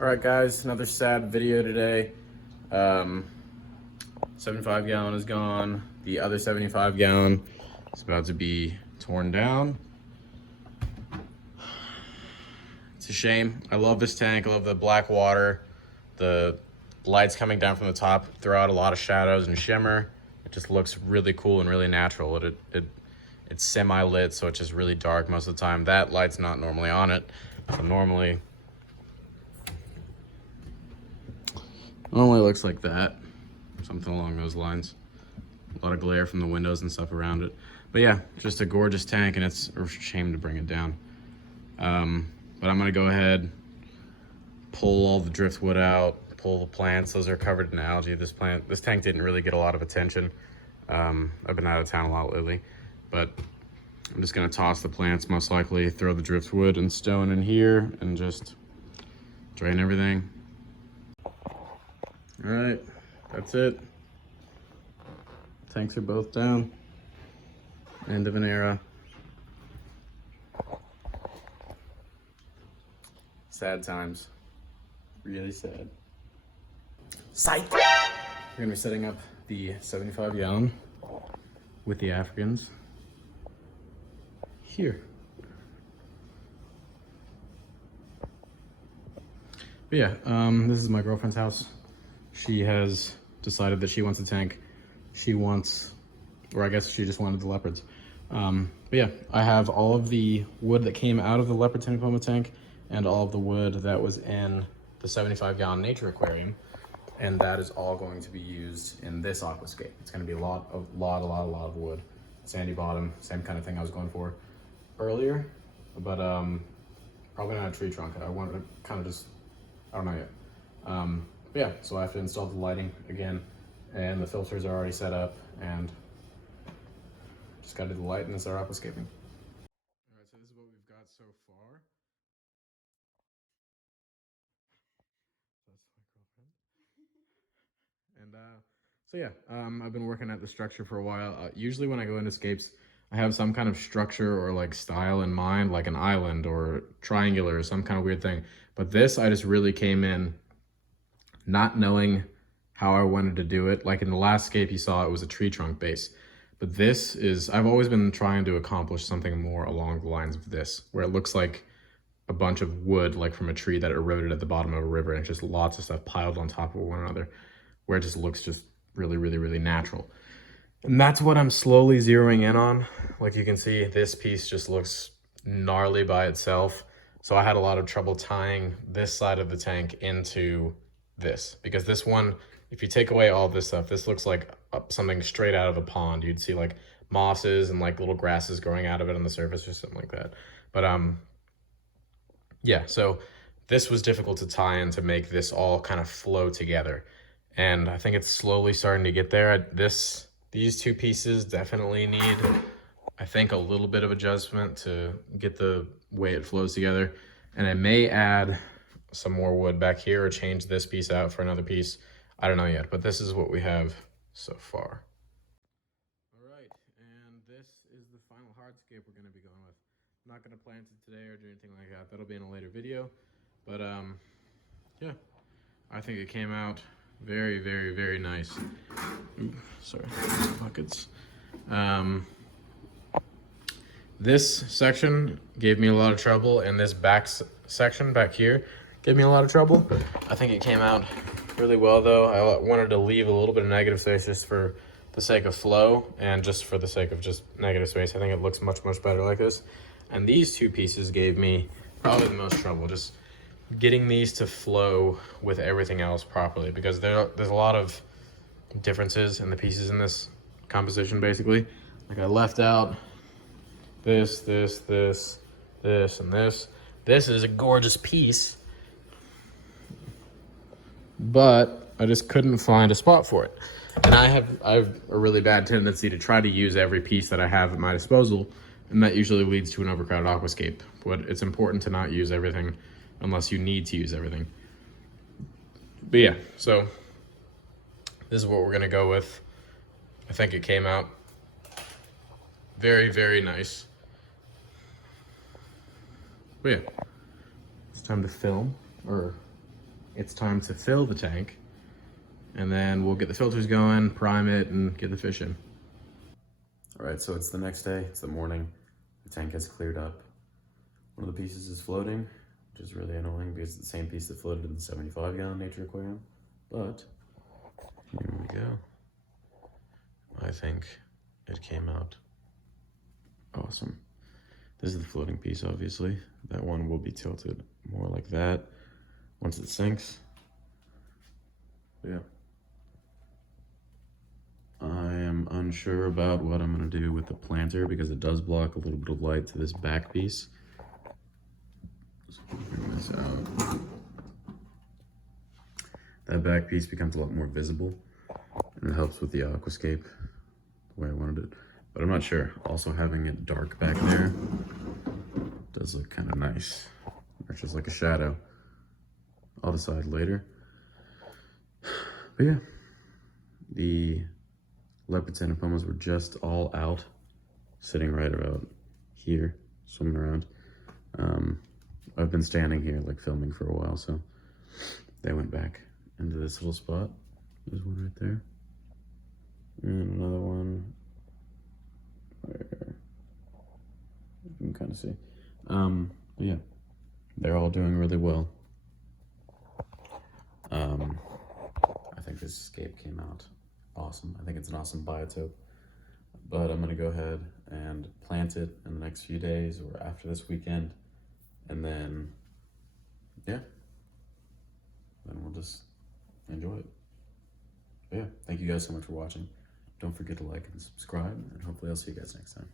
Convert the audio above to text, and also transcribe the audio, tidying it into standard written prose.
Alright guys, another sad video today. 75 gallon is gone. The other 75 gallon is about to be torn down. It's a shame. I love this tank. I love the black water. The lights coming down from the top throw out a lot of shadows and shimmer. It just looks really cool and really natural. It's semi-lit, so it's just really dark most of the time. That light's not normally on it. So normally looks like that, something along those lines. A lot of glare from the windows and stuff around it. But yeah, just a gorgeous tank, and it's a shame to bring it down. But I'm gonna go ahead, pull all the driftwood out, pull the plants. Those are covered in algae. This tank didn't really get a lot of attention. I've been out of town a lot lately, but I'm just gonna toss the plants most likely, throw the driftwood and stone in here, and just drain everything. All right, that's it. Tanks are both down. End of an era. Sad times. Really sad. Psych! We're gonna be setting up the 75 gallon with the Africans here. But yeah, this is my girlfriend's house. She has decided that she wants a tank. She wants, or I guess she just wanted the leopards. But yeah, I have all of the wood that came out of the leopard Tacoma tank and all of the wood that was in the 75 gallon nature aquarium. And that is all going to be used in this aquascape. It's gonna be a lot of wood. Sandy bottom, same kind of thing I was going for earlier, but probably not a tree trunk. I wanted to kind of just, I don't know yet. But yeah, so I have to install the lighting again, and the filters are already set up, and just gotta do the light and start aquascaping. All right, so this is what we've got so far. That's my girlfriend. And so yeah, I've been working at the structure for a while. Usually when I go into scapes, I have some kind of structure or like style in mind, like an island or triangular or some kind of weird thing. But this, I just really came in not knowing how I wanted to do it. Like in the last scape you saw, it was a tree trunk base. But this is, I've always been trying to accomplish something more along the lines of this, where it looks like a bunch of wood, like from a tree that eroded at the bottom of a river, and it's just lots of stuff piled on top of one another, where it just looks just really natural. And that's what I'm slowly zeroing in on. Like you can see, this piece just looks gnarly by itself. So I had a lot of trouble tying this side of the tank into this, because this one, if you take away all this stuff, this looks like something straight out of a pond. You'd see like mosses and like little grasses growing out of it on the surface or something like that. But yeah, so this was difficult to tie in to make this all kind of flow together. And I think it's slowly starting to get there. These two pieces definitely need, I think, a little bit of adjustment to get the way it flows together. And I may add some more wood back here or change this piece out for another piece. I don't know yet, but this is what we have so far. All right, and this is the final hardscape we're gonna be going with. I'm not gonna plant it today or do anything like that. That'll be in a later video. But yeah, I think it came out very nice. Ooh, sorry, buckets. This section gave me a lot of trouble, and this section back here gave me a lot of trouble. I think it came out really well though. I wanted to leave a little bit of negative space just for the sake of flow and just for the sake of just negative space. I think it looks much better like this. And these two pieces gave me probably the most trouble, just getting these to flow with everything else properly, because there's a lot of differences in the pieces in this composition basically. Like I left out this, and this. This is a gorgeous piece, but I just couldn't find a spot for it. And I have a really bad tendency to try to use every piece that I have at my disposal, and that usually leads to an overcrowded aquascape. But it's important to not use everything unless you need to use everything. But yeah, so this is what we're gonna go with. I think it came out very nice. But yeah, it's time to film, or it's time to fill the tank. And then we'll get the filters going, prime it, and get the fish in. All right, so it's the next day, it's the morning. The tank has cleared up. One of the pieces is floating, which is really annoying because it's the same piece that floated in the 75-gallon nature aquarium. But here we go. I think it came out awesome. This is the floating piece, obviously. That one will be tilted more like that once it sinks. But yeah. I am unsure about what I'm gonna do with the planter because it does block a little bit of light to this back piece. So bring this out. That back piece becomes a lot more visible and it helps with the aquascape the way I wanted it. But I'm not sure. Also having it dark back there does look kind of nice. It's just like a shadow. I'll decide later. But yeah, the leopards and pumas were just all out, sitting right about here, swimming around. I've been standing here like filming for a while, so they went back into this little spot. There's one right there. And another one where you can kind of see. But yeah, they're all doing really well. I think this scape came out awesome. I think it's an awesome biotope. But I'm gonna go ahead and plant it in the next few days or after this weekend. And then, yeah, then we'll just enjoy it. But yeah, thank you guys so much for watching. Don't forget to like and subscribe, and hopefully I'll see you guys next time.